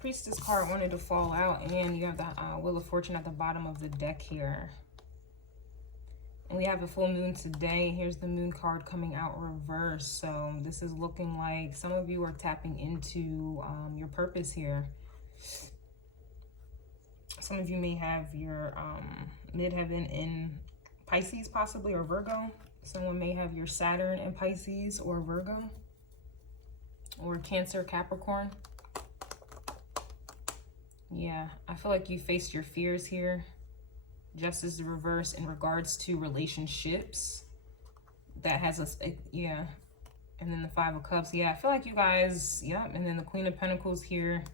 Priestess card wanted to fall out, and you have the Wheel of Fortune at the bottom of the deck here. And we have a full moon today. Here's the moon card coming out reverse. So this is looking like some of you are tapping into your purpose here. Some of you may have your midheaven in Pisces possibly, or Virgo. Someone may have your Saturn in Pisces or Virgo, or Cancer, Capricorn. Yeah, I feel like you faced your fears here. Justice is reverse in regards to relationships. That has a yeah. And then the Five of Cups. Yeah, I feel like you guys, yep. And then the Queen of Pentacles here.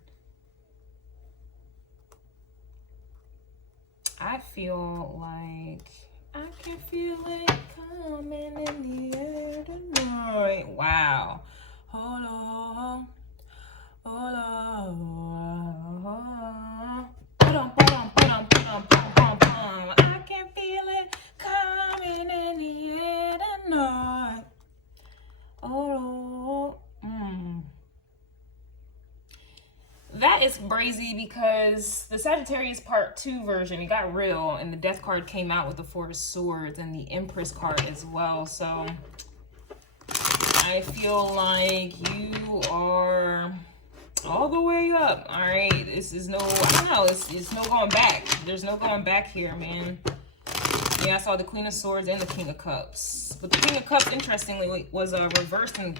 I feel like I can feel it coming in the air tonight. Wow. Hold on. Hold on. I can feel it coming in the air tonight. Oh, That is crazy because the Sagittarius part 2 version, it got real, and the Death card came out with the Four of Swords and the Empress card as well. So I feel like you are all the way up. All right, this is no, I don't know, it's no going back. There's no going back here, man. Yeah, I saw the Queen of Swords and the King of Cups, but the King of Cups, interestingly, was reversed in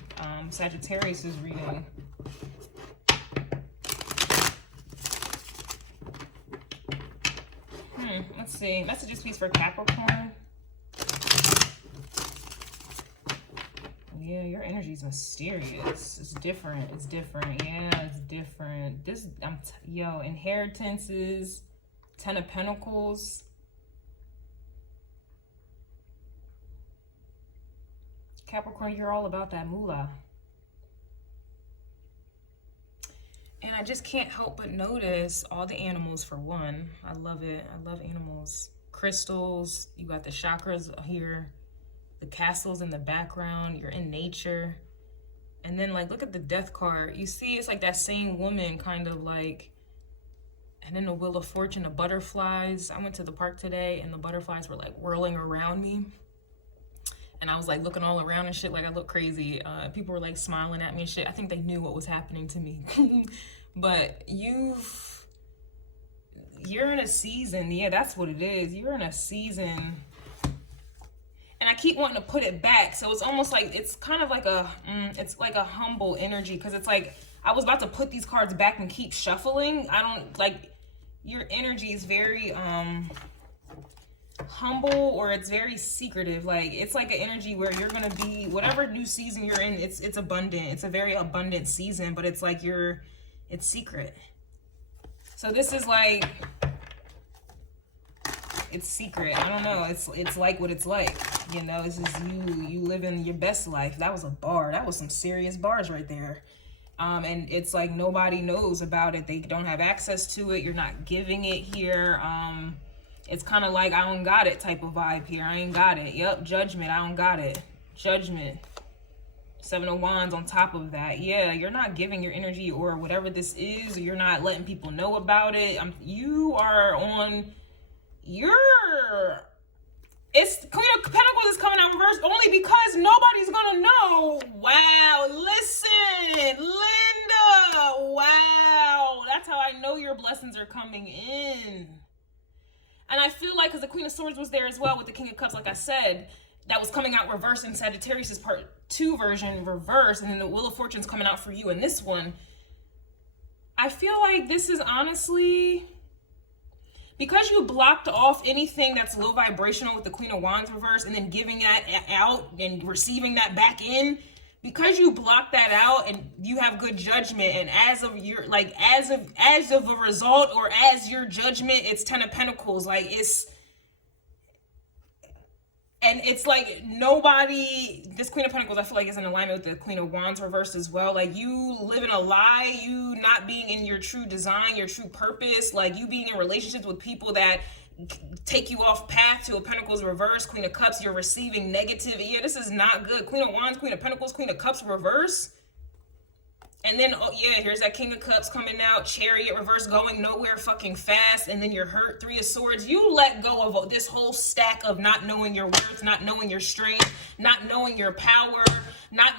Sagittarius's reading. Let's see. Messages, please, for Capricorn. Yeah, your energy is mysterious. It's different. It's different. Yeah, it's different. This, yo, inheritances, Ten of Pentacles. Capricorn, you're all about that moolah. And I just can't help but notice all the animals, for one. I love it. I love animals. Crystals. You got the chakras here. The castles in the background. You're in nature. And then, like, look at the Death card. You see, it's like that same woman, kind of like. And then the Wheel of Fortune, the butterflies. I went to the park today, and the butterflies were, like, whirling around me. And I was, like, looking all around and shit, like I look crazy. People were, like, smiling at me and shit. I think they knew what was happening to me. But you're in a season. Yeah, that's what it is. You're in a season. And I keep wanting to put it back. So it's almost like, it's kind of like it's like a humble energy. Because it's like, I was about to put these cards back and keep shuffling. I don't, like, your energy is very, humble, or it's very secretive. Like, it's like an energy where you're gonna be, whatever new season you're in, it's abundant. It's a very abundant season, but it's like it's secret. So this is like, it's secret. I don't know, it's like what it's like, you know. This is you living your best life. That was a bar. That was some serious bars right there. And it's like nobody knows about it. They don't have access to it. You're not giving it here. It's kind of like, I don't got it type of vibe here. I ain't got it. Yep, Judgment. I don't got it. Judgment. Seven of Wands on top of that. Yeah, you're not giving your energy or whatever this is. You're not letting people know about it. You are on it's Queen of Pentacles is coming out reverse only because nobody's gonna know. Wow, listen, Linda. Wow, that's how I know your blessings are coming in. And I feel like, because the Queen of Swords was there as well with the King of Cups, like I said, that was coming out reverse in Sagittarius' part 2 version, reverse, and then the Wheel of Fortune's coming out for you in this one. I feel like this is honestly, because you blocked off anything that's low vibrational with the Queen of Wands reverse, and then giving that out and receiving that back in, because you block that out and you have good judgment, and as of your, like, as of a result, or as your judgment, it's Ten of Pentacles. Like, it's like nobody, this Queen of Pentacles, I feel like, is in alignment with the Queen of Wands reversed as well. Like, you living a lie, you not being in your true design, your true purpose, like you being in relationships with people that take you off path to a Pentacles reverse. Queen of Cups, you're receiving negative. Yeah, this is not good. Queen of Wands, Queen of Pentacles, Queen of Cups reverse. And then, oh yeah, here's that King of Cups coming out, Chariot reverse, going nowhere fucking fast, and then you're hurt, Three of Swords. You let go of this whole stack of not knowing your worth, not knowing your strength, not knowing your power, not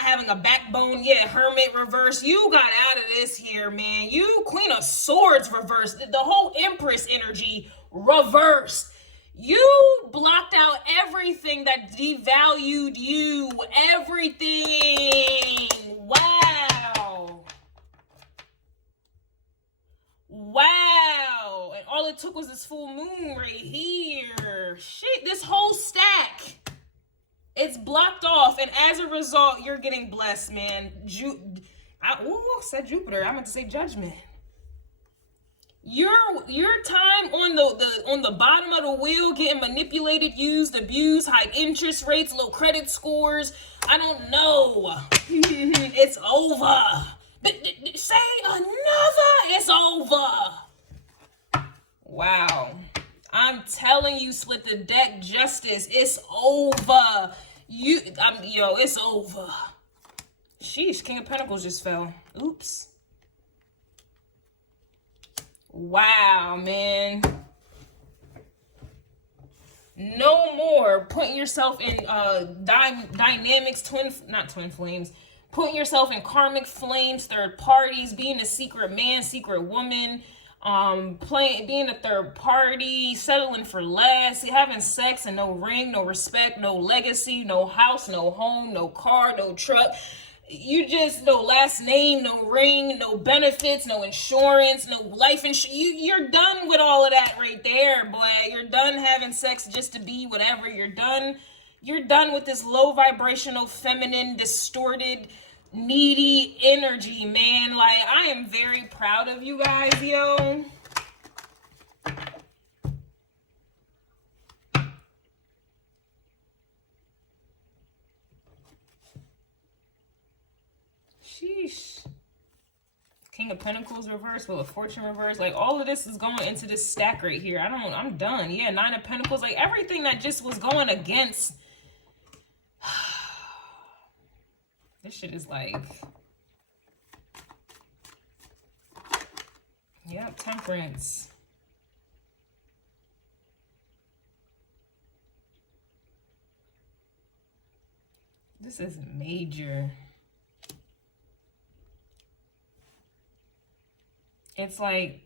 having a backbone. Yeah, Hermit reverse. You got out of this here, man. You Queen of Swords reverse. The whole Empress energy reversed. You blocked out everything that devalued you. Everything. Wow. Wow. And all it took was this full moon right here. Shit, this whole stack. It's blocked off. And as a result, you're getting blessed, man. Said Jupiter. I meant to say Judgment. Your time on the bottom of the wheel, getting manipulated, used, abused, high interest rates, low credit scores. I don't know. It's over. Say another. It's over. Wow. I'm telling you, split the deck justice. It's over. It's over. Sheesh, King of Pentacles just fell. Oops. Wow, man. No more putting yourself in dynamics, not twin flames, putting yourself in karmic flames, third parties, being a secret man, secret woman, being a third party, settling for less, having sex and no ring, no respect, no legacy, no house, no home, no car, no truck. You just, no last name, no ring, no benefits, no insurance, no life insurance. You're done with all of that right there, boy. You're done having sex just to be whatever. You're done with this low vibrational, feminine, distorted, needy energy, man. Like, I am very proud of you guys, yo. Sheesh. King of Pentacles reverse, Wheel of Fortune reverse. Like, all of this is going into this stack right here. I'm done. Yeah, Nine of Pentacles. Like, everything that just was going against. This shit is like. Yeah, Temperance. This is major. It's like,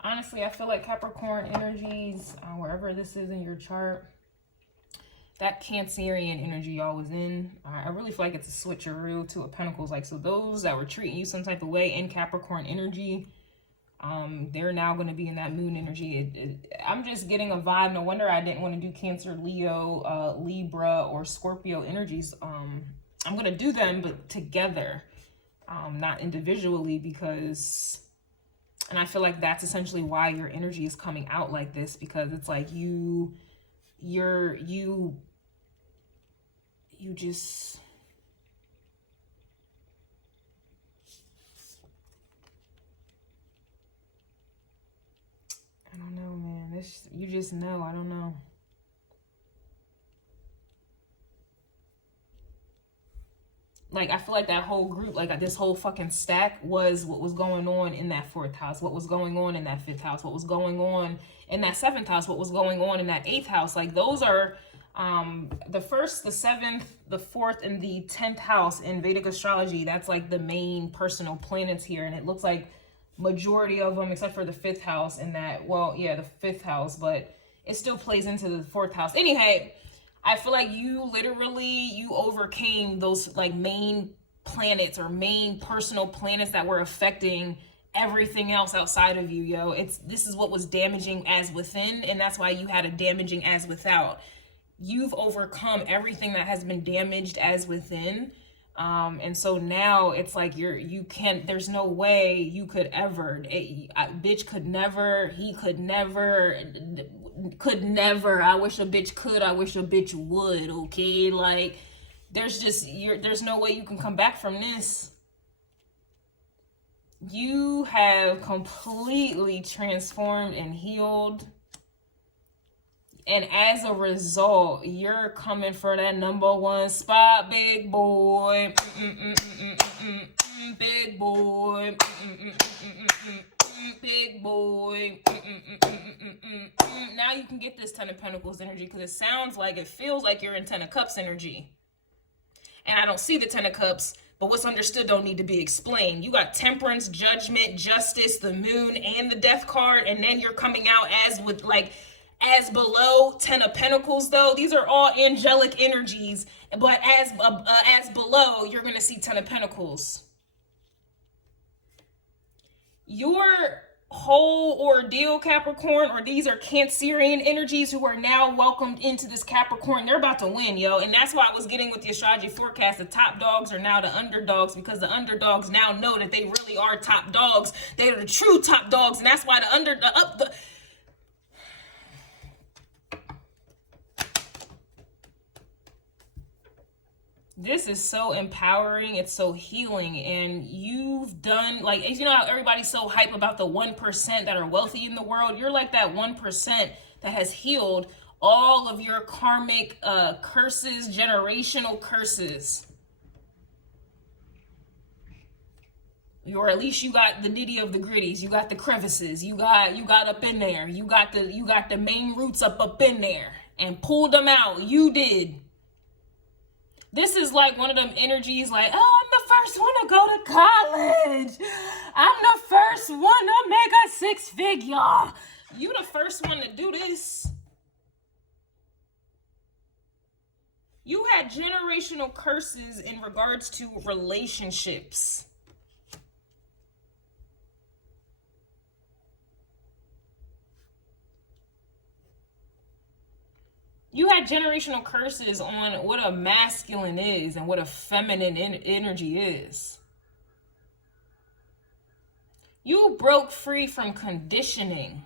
honestly, I feel like Capricorn energies, wherever this is in your chart, that Cancerian energy y'all was in, I really feel like it's a switcheroo to a Pentacles. Like, so those that were treating you some type of way in Capricorn energy, they're now going to be in that moon energy. I'm just getting a vibe. No wonder I didn't want to do Cancer, Leo, Libra, or Scorpio energies. I'm going to do them, but together, not individually, because, and I feel like that's essentially why your energy is coming out like this, because it's like you just, I don't know, man. You just know. I don't know. Like, I feel like that whole group, like this whole fucking stack was what was going on in that 4th house, what was going on in that 5th house, what was going on in that 7th house, what was going on in that 8th house. Like, those are the 1st, the 7th, the 4th, and the 10th house in Vedic astrology. That's like the main personal planets here. And it looks like majority of them, except for the 5th house in that, well, yeah, the 5th house, but it still plays into the 4th house. Anyway, I feel like you overcame those like main planets or main personal planets that were affecting everything else outside of you, yo. This is what was damaging as within, and that's why you had a damaging as without. You've overcome everything that has been damaged as within. And so now it's like there's no way you could ever, bitch could never, he could never, I wish a bitch could, I wish a bitch would, okay? Like, there's no way you can come back from this. You have completely transformed and healed And as a result, you're coming for that #1 spot, big boy. Big boy. Big boy. Now you can get this 10 of Pentacles energy because it sounds like, it feels like you're in 10 of Cups energy. And I don't see the 10 of Cups, but what's understood don't need to be explained. You got Temperance, Judgment, Justice, the Moon, and the Death card. And then you're coming out as with like, as below 10 of Pentacles though. These are all angelic energies, but as below, you're going to see 10 of Pentacles. Your whole ordeal, Capricorn, or these are Cancerian energies who are now welcomed into this Capricorn. They're about to win, yo. And that's why I was getting with the astrology forecast. The top dogs are now the underdogs because the underdogs now know that they really are top dogs. They are the true top dogs. And that's why this is so empowering. It's so healing. And you've done, like, you know how everybody's so hype about the 1% that are wealthy in the world? You're like that 1% that has healed all of your karmic curses, generational curses. Or at least you got the nitty of the gritties. You got the crevices. You got up in there. You got the main roots up in there and pulled them out. You did. This is like one of them energies like, oh, I'm the first one to go to college. I'm the first one to make a 6-figure. You the first one to do this. You had generational curses in regards to relationships. You had generational curses on what a masculine is and what a feminine energy is. You broke free from conditioning.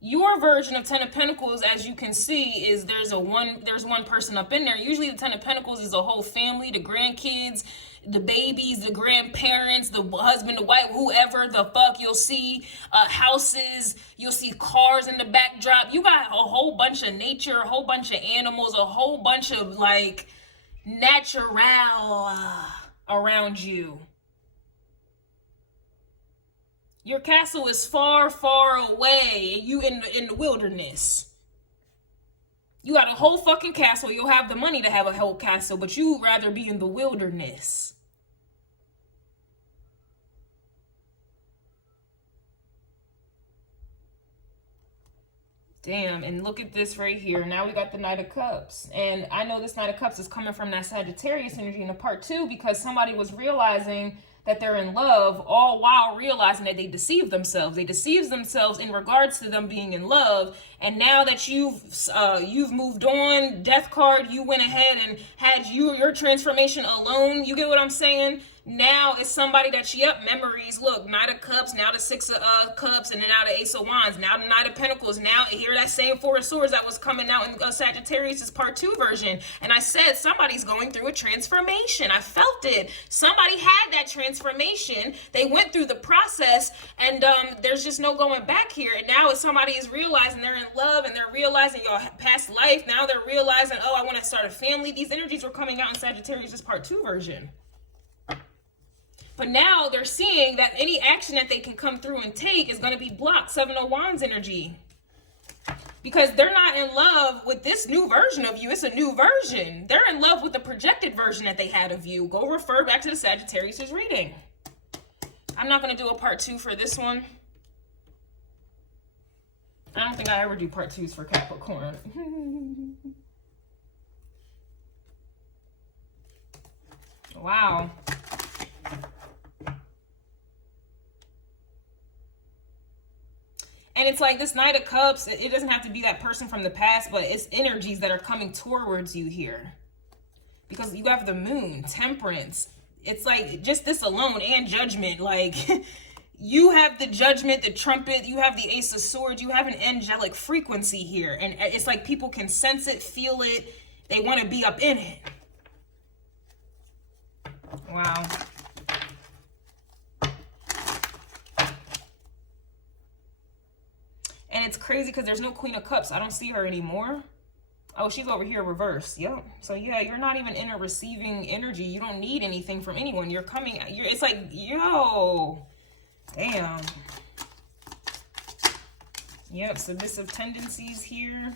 Your version of 10 of Pentacles, as you can see, is there's one person up in there. Usually the 10 of Pentacles is a whole family, the grandkids, the babies, the grandparents, the husband, the wife, whoever the fuck. You'll see houses, you'll see cars in the backdrop. You got a whole bunch of nature, a whole bunch of animals, a whole bunch of like natural around you. Your castle is far, far away, and you in the wilderness. You got a whole fucking castle. You'll have the money to have a whole castle, but you'd rather be in the wilderness. Damn, and look at this right here. Now we got the Knight of Cups. And I know this Knight of Cups is coming from that Sagittarius energy in the part 2 because somebody was realizing that they're in love, all while realizing that they deceived themselves. They deceived themselves in regards to them being in love. And now that you've moved on, Death card, you went ahead and had your transformation alone. You get what I'm saying? Now it's somebody that memories. Look, Knight of Cups, now the 6 of Cups, and then now the Ace of Wands, now the Knight of Pentacles. Now here that same 4 of Swords that was coming out in Sagittarius' part 2 version. And I said somebody's going through a transformation. I felt it. Somebody had that transformation. They went through the process, and there's just no going back here. And now it's somebody is realizing they're in love, and they're realizing your past life. Now they're realizing, oh, I want to start a family. These energies were coming out in Sagittarius' part 2 version. But now they're seeing that any action that they can come through and take is going to be blocked. 7 of Wands energy. Because they're not in love with this new version of you. It's a new version. They're in love with the projected version that they had of you. Go refer back to the Sagittarius' reading. I'm not going to do a part 2 for this one. I don't think I ever do part 2s for Capricorn. Wow. And it's like this Knight of Cups, it doesn't have to be that person from the past, but it's energies that are coming towards you here. Because you have the Moon, Temperance. It's like just this alone and Judgment. Like you have the Judgment, the Trumpet, you have the Ace of Swords, you have an angelic frequency here. And it's like people can sense it, feel it. They want to be up in it. Wow. it's crazy because there's no Queen of Cups. I don't see her anymore. Oh, she's over here reversed. Yep. So yeah, you're not even in a receiving energy. You don't need anything from anyone. You're coming, it's like, yo, damn. Yep, submissive tendencies here.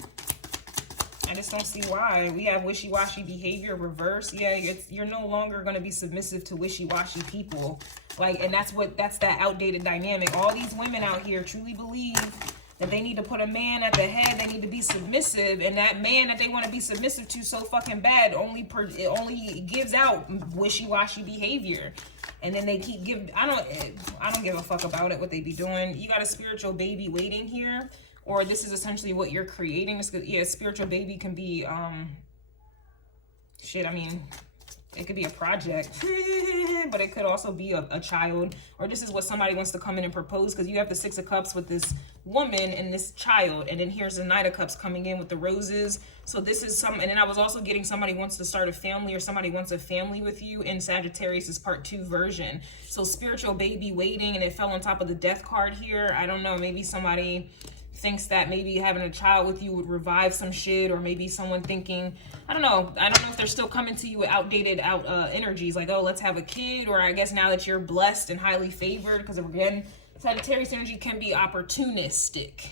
I just don't see why. We have wishy-washy behavior reverse. Yeah, you're no longer going to be submissive to wishy-washy people. Like, and that's that outdated dynamic. All these women out here truly believe that they need to put a man at the head. They need to be submissive, and that man that they want to be submissive to so fucking bad only gives out wishy-washy behavior. And then they keep giving. I don't give a fuck about it, what they be doing. You got a spiritual baby waiting here. Or this is essentially what you're creating. This could, yeah, spiritual baby can be, shit, I mean, it could be a project, but it could also be a child. Or this is what somebody wants to come in and propose, because you have the Six of Cups with this woman and this child. And then here's the Knight of Cups coming in with the roses. So this is and then I was also getting somebody wants to start a family, or somebody wants a family with you in Sagittarius' part 2 version. So spiritual baby waiting, and it fell on top of the Death card here. I don't know, maybe somebody thinks that maybe having a child with you would revive some shit, or maybe someone thinking, I don't know if they're still coming to you with outdated energies, like, oh, let's have a kid. Or I guess now that you're blessed and highly favored, because again, Sagittarius energy can be opportunistic.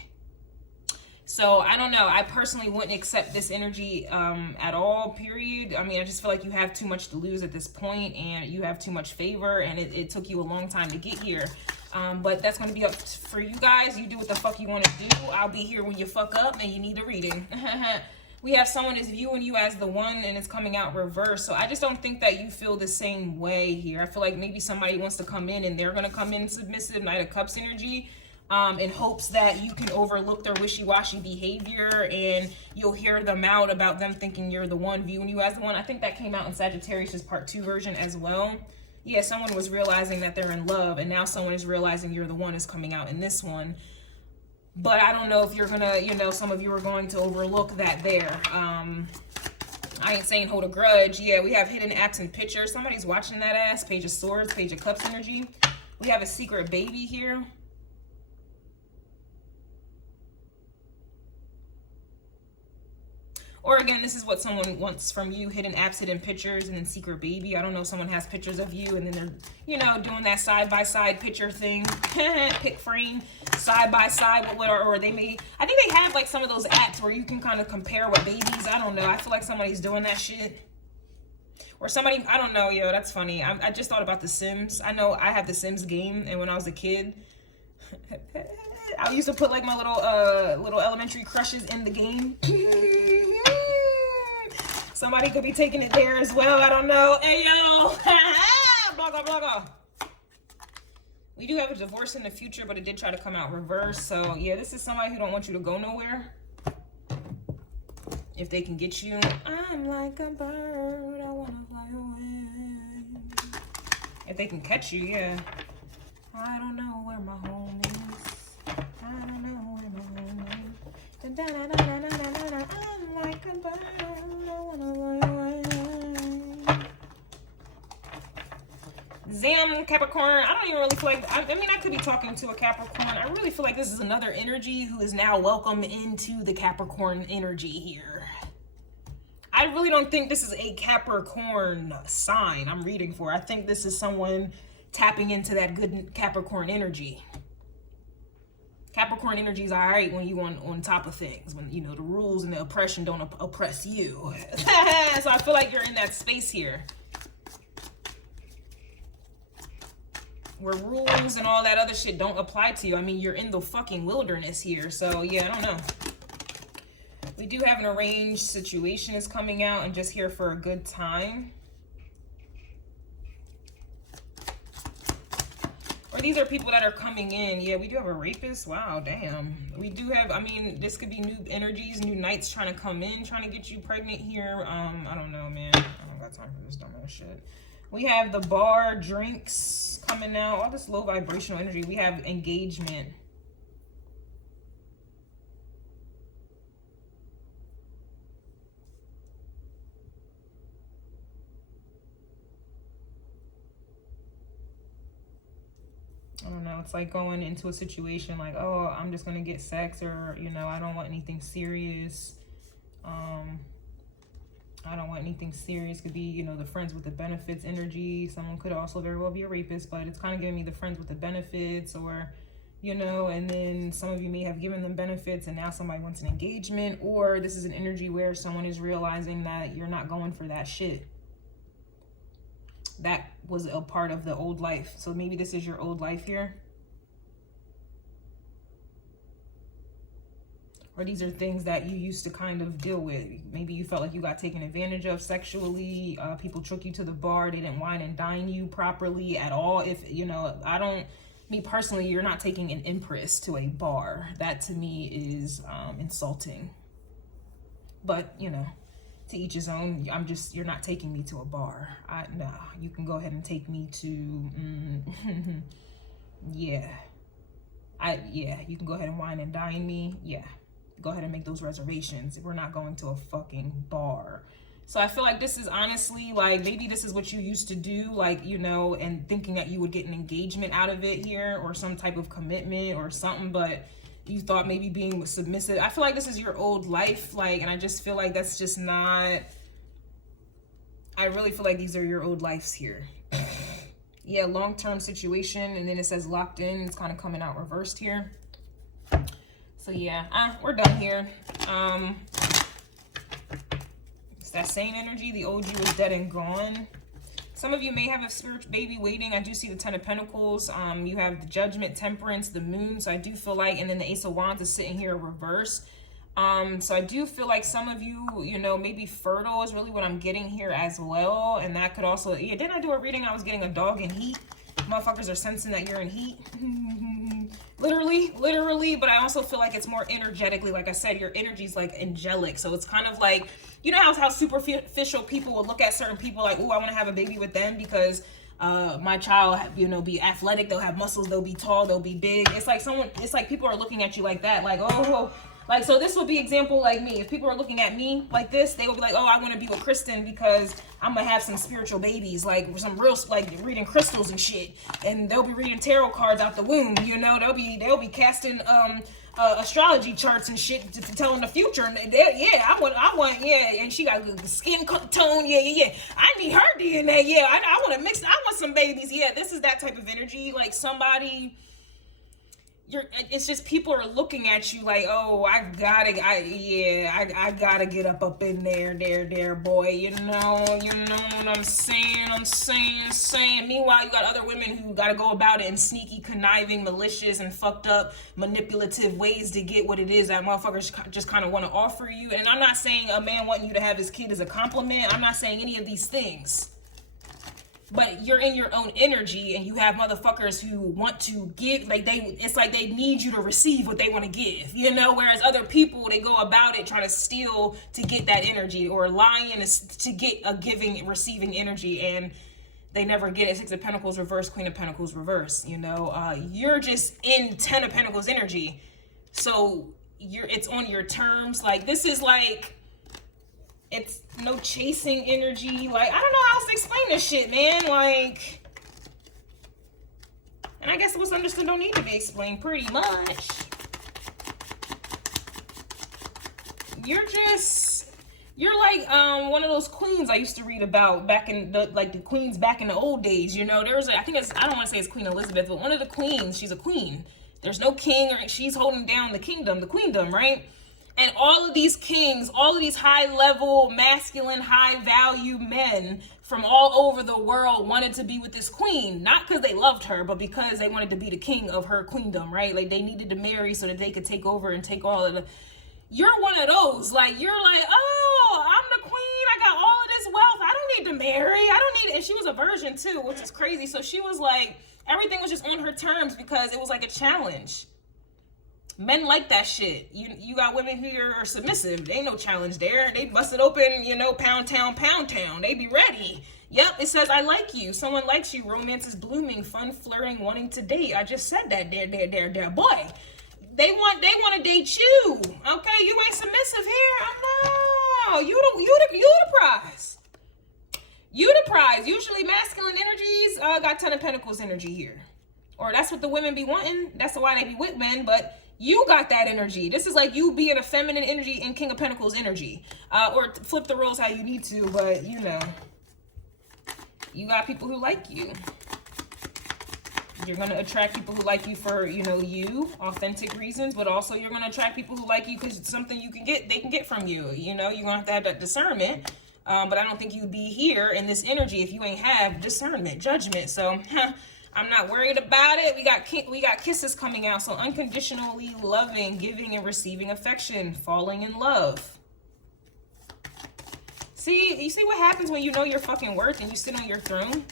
So I don't know, I personally wouldn't accept this energy at all, period. I mean, I just feel like you have too much to lose at this point, and you have too much favor, and it took you a long time to get here. But that's going to be up for you guys. You do what the fuck you want to do. I'll be here when you fuck up and you need a reading. We have someone is viewing you as the one, and it's coming out reverse. So I just don't think that you feel the same way here. I feel like maybe somebody wants to come in, and they're going to come in submissive, Knight of Cups energy, in hopes that you can overlook their wishy-washy behavior, and you'll hear them out about them thinking you're the one, viewing you as the one. I think that came out in Sagittarius' part 2 version as well. Yeah, someone was realizing that they're in love, and now someone is realizing you're the one is coming out in this one. But I don't know if you're gonna, some of you are going to overlook that there. I ain't saying hold a grudge. Yeah, we have hidden absent pictures. Somebody's watching that ass. Page of Swords, Page of Cups energy. We have a secret baby here. Or again, this is what someone wants from you, hidden absent in pictures, and then secret baby. I don't know if someone has pictures of you, and then they're, doing that side-by-side picture thing, pic frame, side-by-side, or they may, I think they have like some of those apps where you can kind of compare with babies. I don't know. I feel like somebody's doing that shit. Or somebody, I don't know, yo, that's funny. I just thought about The Sims. I know I have The Sims game, and when I was a kid, I used to put like my little elementary crushes in the game. Somebody could be taking it there as well. I don't know. Hey, yo. Blogger, blogger. We do have a divorce in the future, but it did try to come out reverse. So, yeah, this is somebody who don't want you to go nowhere. If they can get you. I'm like a bird. I want to fly away. If they can catch you, yeah. I don't know where my home is. I don't know where my home is. Da, da, da, da, da, da, da, da. I'm like a bird. I wanna fly away. Zam, Capricorn. I don't even really feel like, I mean, I could be talking to a Capricorn. I really feel like this is another energy who is now welcome into the Capricorn energy here. I really don't think this is a Capricorn sign I'm reading for. I think this is someone tapping into that good Capricorn energy. Capricorn energy is all right when you on top of things, when the rules and the oppression don't oppress you. So I feel like you're in that space here where rules and all that other shit don't apply to you. I mean, you're in the fucking wilderness here. So yeah, I don't know. We do have an arranged situation is coming out, and just here for a good time. Or these are people that are coming in. Yeah, we do have a rapist. Wow, damn. We do have, I mean, this could be new energies, new knights trying to come in, trying to get you pregnant here. I don't know, man. I don't got time for this dumbass shit. We have the bar, drinks coming out. All this low vibrational energy. We have engagement. I don't know. It's like going into a situation like, oh, I'm just going to get sex, or, you know, I don't want anything serious. I don't want anything serious. Could be, you know, the friends with the benefits energy. Someone could also very well be a rapist, but it's kind of giving me the friends with the benefits, or, you know, and then some of you may have given them benefits and now somebody wants an engagement, or this is an energy where someone is realizing that you're not going for that shit. That was a part of the old life. So maybe this is your old life here. Or these are things that you used to kind of deal with. Maybe you felt like you got taken advantage of sexually. People took you to the bar. They didn't wine and dine you properly at all. If, you know, me personally, you're not taking an empress to a bar. That to me is insulting. But, you know, to each his own. You're not taking me to a bar. Nah, you can go ahead and take me to, yeah, you can go ahead and wine and dine me. Yeah, go ahead and make those reservations. We're not going to a fucking bar. So I feel like this is honestly, like, maybe this is what you used to do, like, you know, and thinking that you would get an engagement out of it here, or some type of commitment or something, but you thought maybe being submissive. I feel like this is your old life, like, and I just feel like that's just not, I really feel like these are your old lives here. Yeah, long-term situation, and then it says locked in. It's kind of coming out reversed here. So yeah, we're done here. It's that same energy. The old you is dead and gone. Some of you may have a spiritual baby waiting. I do see the Ten of Pentacles. You have the Judgment, Temperance, the Moon. So I do feel like, and then the Ace of Wands is sitting here reverse. So I do feel like some of you, you know, maybe fertile is really what I'm getting here as well. And that could also, yeah, didn't I do a reading? I was getting a dog in heat. Motherfuckers are sensing that you're in heat. literally, but I also feel like it's more energetically, like I said, your energy is like angelic. So it's kind of like, you know how superficial people will look at certain people like, oh, I want to have a baby with them because my child, you know, be athletic, they'll have muscles, they'll be tall, they'll be big. It's like people are looking at you like that, like, oh, like, so this would be example like me. If people are looking at me like this, they will be like, oh, I want to be with Kristen because I'm going to have some spiritual babies, like some real, like reading crystals and shit. And they'll be reading tarot cards out the womb, you know, they'll be casting astrology charts and shit to telling the future. And yeah, I want, yeah, and she got the skin tone, yeah. I need her DNA, yeah, I want to mix, I want some babies, yeah. This is that type of energy, like somebody... it's just people are looking at you like, oh, I gotta get up in there, boy, you know what I'm saying. Meanwhile, you got other women who gotta go about it in sneaky, conniving, malicious, and fucked up, manipulative ways to get what it is that motherfuckers just kind of want to offer you. And I'm not saying a man wanting you to have his kid is a compliment. I'm not saying any of these things. But you're in your own energy, and you have motherfuckers who want to give, like it's like they need you to receive what they want to give, you know? Whereas other people, they go about it trying to steal to get that energy, or lying to get a giving, receiving energy, and they never get it. Six of Pentacles reverse, Queen of Pentacles reverse, you know? You're just in Ten of Pentacles energy. So it's on your terms. Like, this is like... it's no chasing energy. Like, I don't know how else to explain this shit, man. Like, and I guess what's understood don't need to be explained pretty much. You're like one of those queens I used to read about back in the, like the queens back in the old days, you know. There was I don't want to say it's Queen Elizabeth, but one of the queens, she's a queen. There's no king, or she's holding down the kingdom, the queendom, right? And all of these kings, all of these high-level, masculine, high-value men from all over the world wanted to be with this queen. Not because they loved her, but because they wanted to be the king of her queendom, right? Like, they needed to marry so that they could take over and take all of the... You're one of those. Like, you're like, oh, I'm the queen. I got all of this wealth. I don't need to marry. I don't need... And she was a virgin, too, which is crazy. So she was like... everything was just on her terms because it was like a challenge. Men like that shit. You got women who are submissive. There ain't no challenge there. They bust it open, you know, pound town. They be ready. Yep, it says, I like you. Someone likes you. Romance is blooming. Fun, flirting, wanting to date. I just said that there. Boy, they want to date you. Okay, you ain't submissive here. I know. You the prize. You the prize. Usually masculine energies got Ten of Pentacles energy here. Or that's what the women be wanting. That's why they be with men. But you got that energy. This is like you being a feminine energy and King of Pentacles energy. Or flip the roles how you need to. But, you know, you got people who like you. You're going to attract people who like you for, you know, you, authentic reasons. But also you're going to attract people who like you because it's something you can get, they can get from you. You know, you're going to have that discernment. But I don't think you'd be here in this energy if you ain't have discernment, judgment. So, I'm not worried about it. We got kisses coming out. So unconditionally loving, giving and receiving affection, falling in love. See, you see what happens when you know your fucking worth and you sit on your throne?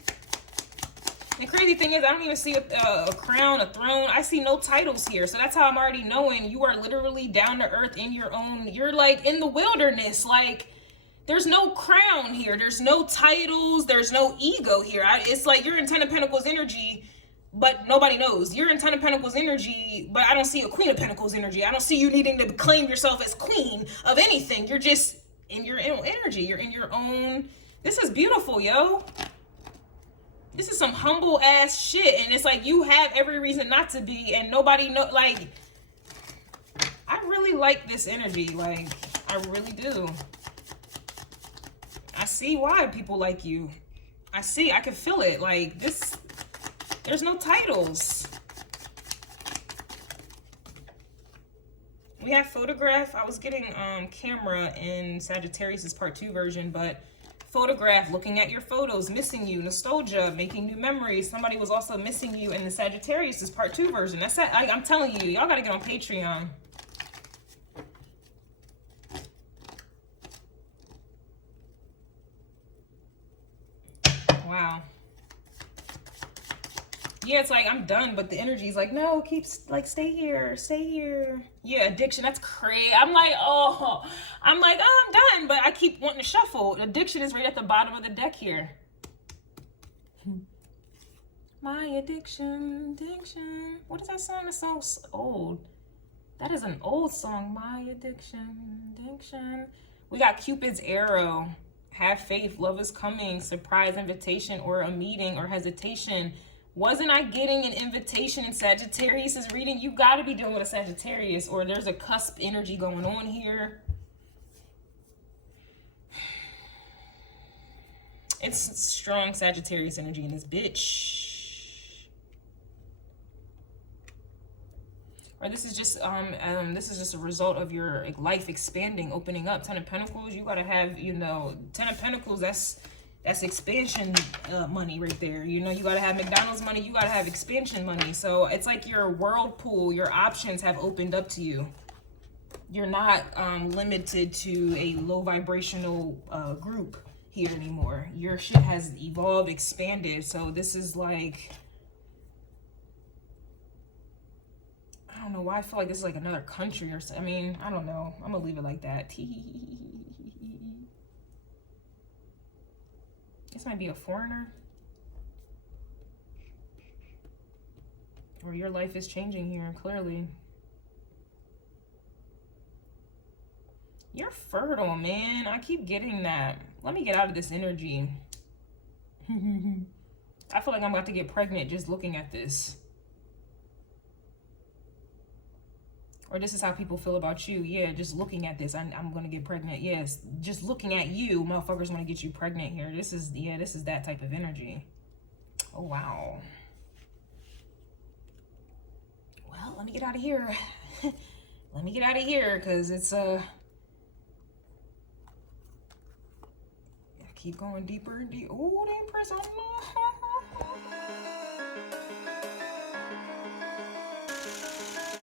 The crazy thing is I don't even see a crown, a throne. I see no titles here. So that's how I'm already knowing you are literally down to earth in your own. You're like in the wilderness. Like there's no crown here. There's no titles. There's no ego here. It's like you're in Ten of Pentacles energy, but nobody knows. You're in Ten of Pentacles energy, but I don't see a Queen of Pentacles energy. I don't see you needing to claim yourself as queen of anything. You're just in your own energy. You're in your own. This is beautiful, yo. This is some humble ass shit. And it's like you have every reason not to be, and nobody know. Like, I really like this energy. Like, I really do. I see why people like you. I can feel it. Like this, there's no titles. We have photograph. I was getting camera in Sagittarius's part 2 version, but photograph, looking at your photos, missing you, nostalgia, making new memories. Somebody was also missing you in the Sagittarius's part 2 version. That's it. I'm telling you, y'all gotta get on Patreon. Wow. Yeah, it's like, I'm done, but the energy's like, no, stay here, stay here. Yeah, addiction, that's crazy. I'm like, oh, I'm done, but I keep wanting to shuffle. Addiction is right at the bottom of the deck here. My addiction. What is that song? That's so old. That is an old song, my addiction. We got Cupid's arrow. Have faith, love is coming, surprise invitation or a meeting or hesitation. Wasn't I getting an invitation in Sagittarius' reading? You got to be dealing with a Sagittarius, or there's a cusp energy going on here. It's strong Sagittarius energy in this bitch. Or this is just a result of your life expanding, opening up. Ten of Pentacles, you gotta have, you know, Ten of Pentacles, that's expansion money right there. You know, you gotta have McDonald's money, you gotta have expansion money. So it's like your whirlpool, your options have opened up to you. You're not limited to a low vibrational group here anymore. Your shit has evolved, expanded. So this is like, I don't know why I feel like this is like another country or something. I mean, I don't know. I'm gonna leave it like that. This might be a foreigner. Or your life is changing here, clearly. You're fertile, man. I keep getting that. Let me get out of this energy. I feel like I'm about to get pregnant just looking at this. Or this is how people feel about you. Yeah, just looking at this, I'm gonna get pregnant. Yes, just looking at you, motherfuckers want to get you pregnant here. This is that type of energy. Oh, wow. Well, let me get out of here. Let me get out of here, because it's, I keep going deeper and deeper. Oh, the Empress, I don't know.